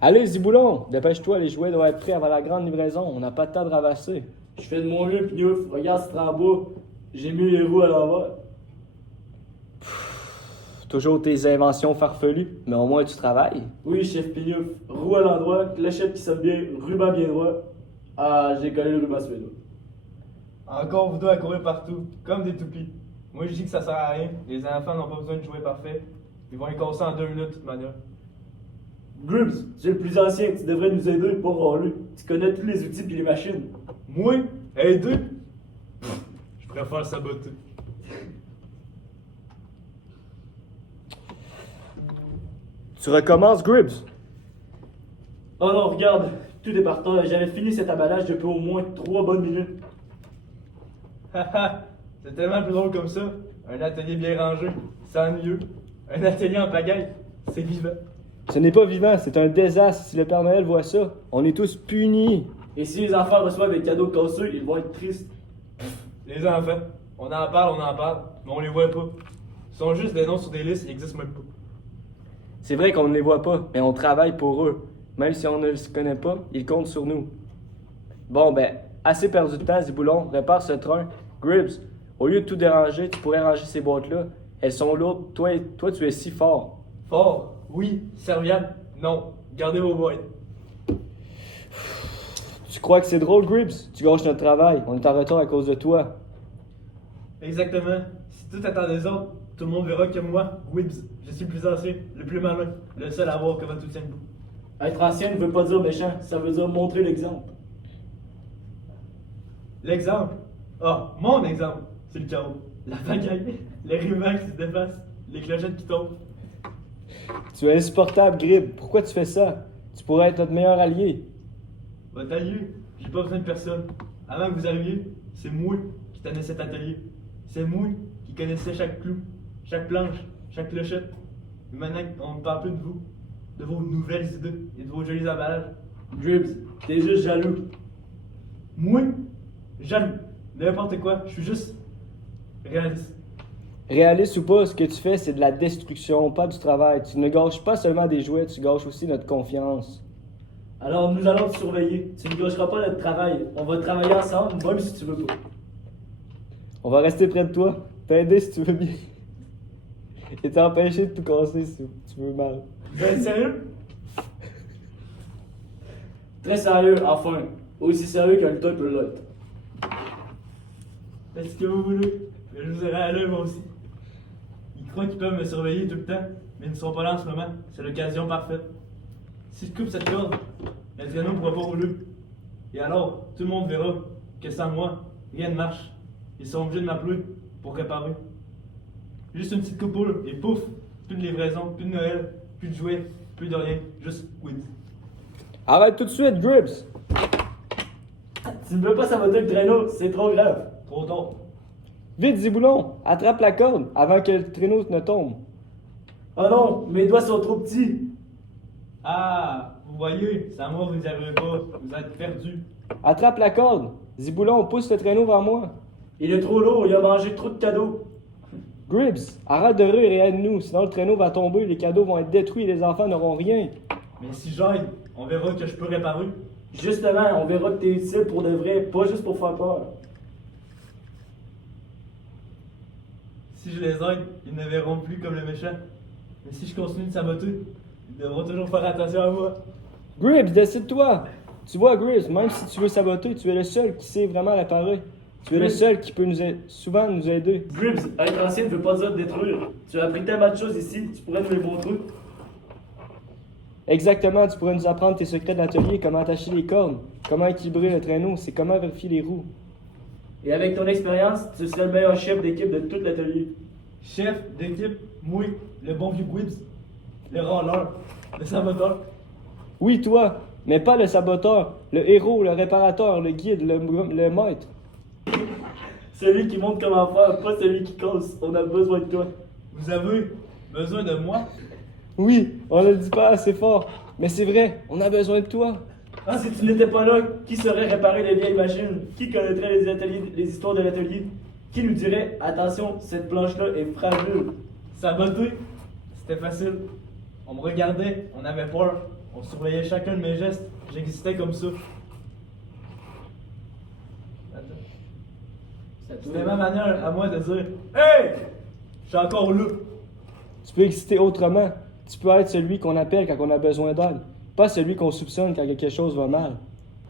Allez, Ziboulon, dépêche-toi, les jouets doivent être prêts avant la grande livraison. On n'a pas de temps de ravasser. Je fais de mon mieux, Pignouf. Regarde ce en bas. J'ai mis les roues à l'envers. Toujours tes inventions farfelues, mais au moins tu travailles. Oui, chef Pignouf. Roue à l'endroit, clochette qui sonne bien, ruban bien droit. Ah, j'ai collé le ruban suédois. Encore vous deux à courir partout, comme des toupies. Moi je dis que ça sert à rien, les enfants n'ont pas besoin de jouer parfait. Ils vont les casser en 2 minutes de toute manière. Grubbs, tu es le plus ancien, tu devrais nous aider, pas râler. Tu connais tous les outils et les machines. Moi? Aider? Je préfère saboter. Tu recommences, Gribbs. Oh non, regarde, tout est par terre. J'avais fini cet emballage depuis au moins 3 bonnes minutes. Haha, c'est tellement plus drôle comme ça. Un atelier bien rangé, c'est ennuyeux. Un atelier en pagaille, c'est vivant. Ce n'est pas vivant, c'est un désastre. Si le Père Noël voit ça, on est tous punis. Et si les enfants reçoivent des cadeaux casseux, ils vont être tristes. Les enfants, on en parle, mais on les voit pas. Ils sont juste des noms sur des listes, ils existent même pas. C'est vrai qu'on ne les voit pas, mais on travaille pour eux. Même si on ne les connaît pas, ils comptent sur nous. Bon, ben, assez perdu de temps, Ziboulon. Répare ce train. Gribbs, au lieu de tout déranger, tu pourrais ranger ces boîtes-là. Elles sont lourdes. Toi, tu es si fort. Fort, oui. Serviable, non. Gardez vos boîtes. Tu crois que c'est drôle, Gribbs? Tu gâches notre travail. On est en retard à cause de toi. Exactement. Si tout attend des autres, tout le monde verra que moi, Wibbs, je suis le plus ancien, le plus malin, le seul à voir comment tout tient debout. Être ancien ne veut pas dire méchant, ça veut dire montrer l'exemple. L'exemple? Ah, mon exemple, c'est le chaos. La pagaille, les rubans qui se déplacent, les clochettes qui tombent. Tu es insupportable, Gribbs. Pourquoi tu fais ça? Tu pourrais être notre meilleur allié. Votre allié, j'ai pas besoin de personne. Avant que vous arriviez, c'est moi qui tenais cet atelier. C'est moi qui connaissais chaque clou, chaque planche, chaque clochette. Mais maintenant, on ne parle plus de vous, de vos nouvelles idées et de vos jolis emballages. Dribbs, t'es juste jaloux. Moi, jaloux, n'importe quoi, je suis juste réaliste. Réaliste ou pas, ce que tu fais, c'est de la destruction, pas du travail. Tu ne gâches pas seulement des jouets, tu gâches aussi notre confiance. Alors nous allons te surveiller. Tu ne gâcheras pas notre travail. On va travailler ensemble, même si tu veux pas. On va rester près de toi, t'aider si tu veux bien. Et t'empêcher de tout casser si tu veux mal. Vous êtes sérieux? Très sérieux, enfin. Aussi sérieux qu'un tas peut l'être. Faites ce que vous voulez, mais je vous aurai à l'œil moi aussi. Ils croient qu'ils peuvent me surveiller tout le temps, mais ils ne sont pas là en ce moment. C'est l'occasion parfaite. Si je coupe cette corde, le traîneau ne pourra pas rouler. Et alors, tout le monde verra que sans moi, rien ne marche. Ils sont obligés de m'appeler pour réparer. Juste une petite coupoule et pouf, plus de livraison, plus de Noël, plus de jouets, plus de rien, juste quid. Arrête tout de suite, Gribbs! Tu ne veux pas saboter le traîneau, c'est trop grave. Trop tard. Vite, Ziboulon, attrape la corde avant que le traîneau ne tombe. Oh non, mes doigts sont trop petits. Ah, vous voyez, sans moi vous n'y arriverez pas, vous êtes perdus. Attrape la corde. Ziboulon, pousse le traîneau vers moi. Il est trop lourd, il a mangé trop de cadeaux. Gribbs, arrête de rire et aide-nous, sinon le traîneau va tomber, les cadeaux vont être détruits et les enfants n'auront rien. Mais si j'aide, on verra que je peux réparer. Justement, on verra que t'es utile pour de vrai, pas juste pour faire peur. Si je les aide, ils ne verront plus comme le méchant. Mais si je continue de saboter, ils devront toujours faire attention à moi. Gribbs, décide-toi. Tu vois, Gribbs, même si tu veux saboter, tu es le seul qui sait vraiment réparer. Tu es le seul qui peut souvent nous aider. Gribbs, être ancien ne veut pas dire détruire. Tu as appris tellement de choses ici, tu pourrais nous les montrer. Exactement, tu pourrais nous apprendre tes secrets de l'atelier, comment attacher les cordes, comment équilibrer le traîneau, c'est comment vérifier les roues. Et avec ton expérience, tu serais le meilleur chef d'équipe de tout l'atelier. Chef d'équipe, moi, le bon vieux Quibbs, le roller, le saboteur. Oui, toi, mais pas le saboteur, le héros, le réparateur, le guide, le maître. Celui qui montre comment faire, pas celui qui cause. On a besoin de toi. Vous avez besoin de moi? Oui, on ne le dit pas assez fort, mais c'est vrai, on a besoin de toi. Ah, si tu n'étais pas là, qui saurait réparer les vieilles machines? Qui connaîtrait les histoires de l'atelier? Qui nous dirait, attention, cette planche-là est fragile? Saboter, c'était facile. On me regardait, on avait peur, On surveillait chacun de mes gestes. J'existais comme ça. C'était ma manière à moi de dire Hey! Je suis encore là. Tu peux exister autrement. Tu peux être celui qu'on appelle quand on a besoin d'aide, pas celui qu'on soupçonne quand quelque chose va mal.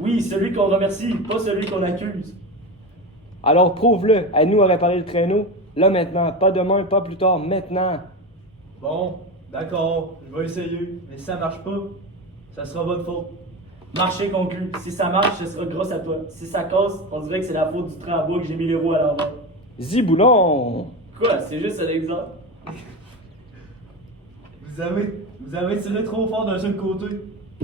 Oui, celui qu'on remercie, pas celui qu'on accuse. Alors prouve-le, aide-nous à réparer le traîneau, là maintenant, pas demain, pas plus tard, maintenant. Bon, d'accord, je vais essayer. Mais si ça marche pas, ça sera votre faute. Marché conclu. Si ça marche, ce sera grâce à toi. Si ça casse, on dirait que c'est la faute du train à bois que j'ai mis les roues à l'envers. Ziboulon! Quoi? C'est juste un exemple. Vous avez tiré trop fort d'un seul côté.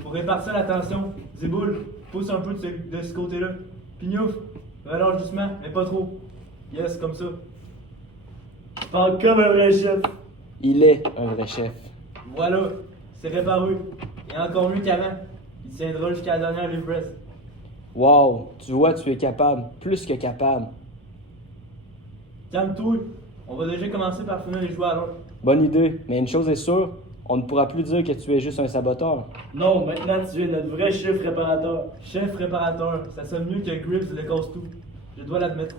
Pour répartir la tension, Ziboul, pousse un peu de ce côté-là. Pignouf, relâche doucement, mais pas trop. Yes, comme ça. Parle comme un vrai chef. Il est un vrai chef. Voilà, c'est réparu. Et encore mieux qu'avant. Il tiendra jusqu'à la dernière livresse. Wow, tu vois, tu es capable, plus que capable. Calme-toi. On va déjà commencer par finir les jouets alors. Bonne idée, mais une chose est sûre, on ne pourra plus dire que tu es juste un saboteur. Non, maintenant tu es notre vrai chef réparateur. Chef réparateur, ça sonne mieux que Grips le casse tout. Je dois l'admettre.